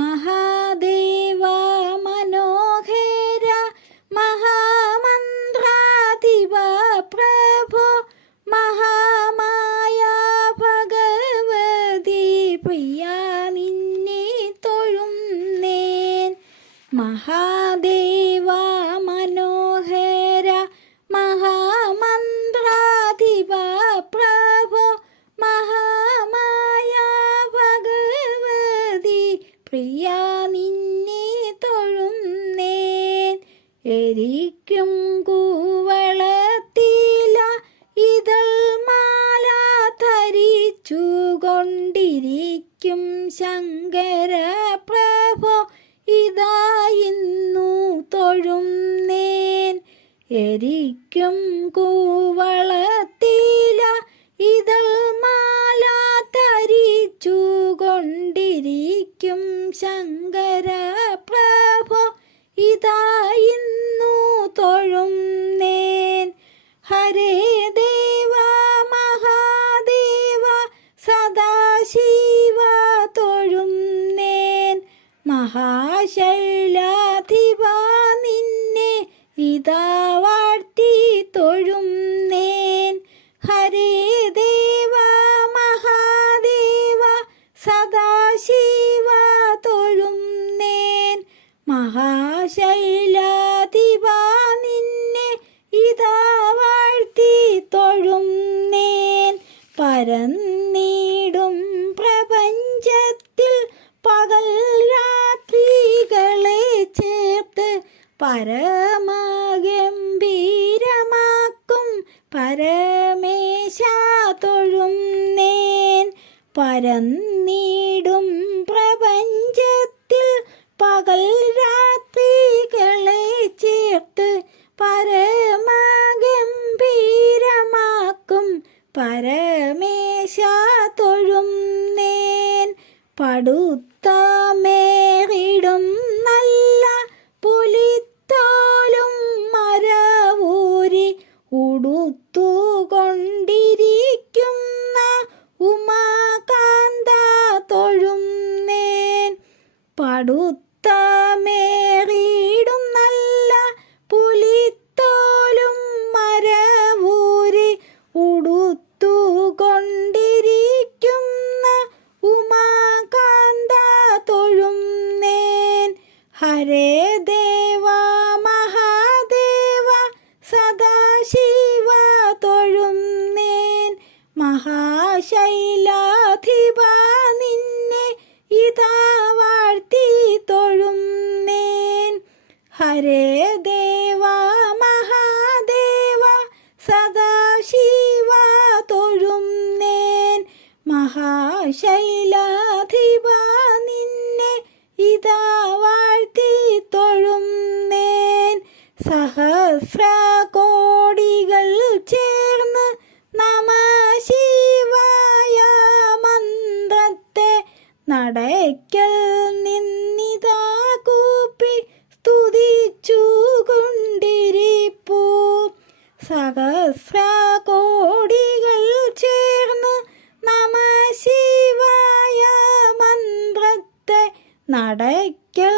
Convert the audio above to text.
മഹാദേവ മനോഹര മഹാമന്ത്രാധിപ പ്രഭോ മഹാമായ ഭഗവതി പ്രിയ നിന്നെ തൊഴുന്നേൻ. മഹാദേവ മനോഹര മഹാമന്ത്രാധിപ പ്രഭോ മഹാമായ ഭഗവതി പ്രിയ നിന്നെ തൊഴുന്നേൻ. എരിക്കും കൂവളത്തില ഇതൾ മാല ധരിച്ചുകൊണ്ടിരിക്കും ശങ്കര പ്രഭോ ഇതാ ഇന്നു തൊഴുന്നേൻ. എരിക്കും കൂവളത്തില ഇതൾ മാല ധരിച്ചുകൊണ്ടിരിക്കും ശങ്കര പ്രഭോ ഇതാ ഇന്നു തൊഴുന്നേൻ. ഹരേ ദേവ മഹാദേവ സദാശിവ തൊഴുന്നേൻ. മഹാശൈലാധിപ നിന്നെ ഇതാ വാഴ്ത്തി തൊഴുന്നേൻ. ഹരേ ദേവ മഹാദേവ സദാശിവ തൊഴുന്നേൻ. മഹാശൈലാധിപ നിന്നെ ഇതാ വാഴ്ത്തി തൊഴുന്നേൻ. പരന്നിടും പ്രപഞ്ചത്തിൽ പകൽ രാത്രികളെ ചേർത്ത് പരമഗംഭീരമാക്കും പരമേശ തൊഴുന്നേൻ. പരന്നിടും പ്രപഞ്ചത്തിൽ പകൽ രാത്രികളെ ചേർത്ത് പരമഗംഭീരമാക്കും പരമേശ തൊഴുന്നേൻ. പടുത്തമേറിടും നല്ല പുലിത്തോലും മരവൂരി ഉടുത്തുകൊണ്ടിരിക്കുന്ന ഉമാകാന്ത തൊഴുന്നേൻ. പടുത്തമേറിടും നല്ല പുലിത്തോലും മരവൂരി ഉടുത്തുകൊണ്ടിരിക്കുന്ന ഉമാകാന്ത തൊഴുന്നേൻ. ഹരേ ദേവ മഹാദേവ സദാശിവ തൊഴുന്നേൻ. മഹാശൈലാധിപ നിന്നെ ഇതാ വാഴ്ത്തി തൊഴുന്നേൻ. ഹരേ ദേവ മഹാദേവ സദാശിവ തൊഴുന്നേൻ. മഹാശൈലാധിപ നിന്നെ ഇതാ വാഴ്ത്തി തൊഴുന്നേൻ. സഹസ്ര കോടികൾ ചേർന്ന് നമ ശിവായ മന്ത്രത്തെ നടയ്ക്കൽ നിന്നിതാ കൂപ്പി സ്തുതിച്ചു കൊണ്ടിരിപ്പൂ. സഹസ്ര കോടികൾ ചേർന്ന് നമ ശിവായ മന്ത്രത്തെ നടയ്ക്കൽ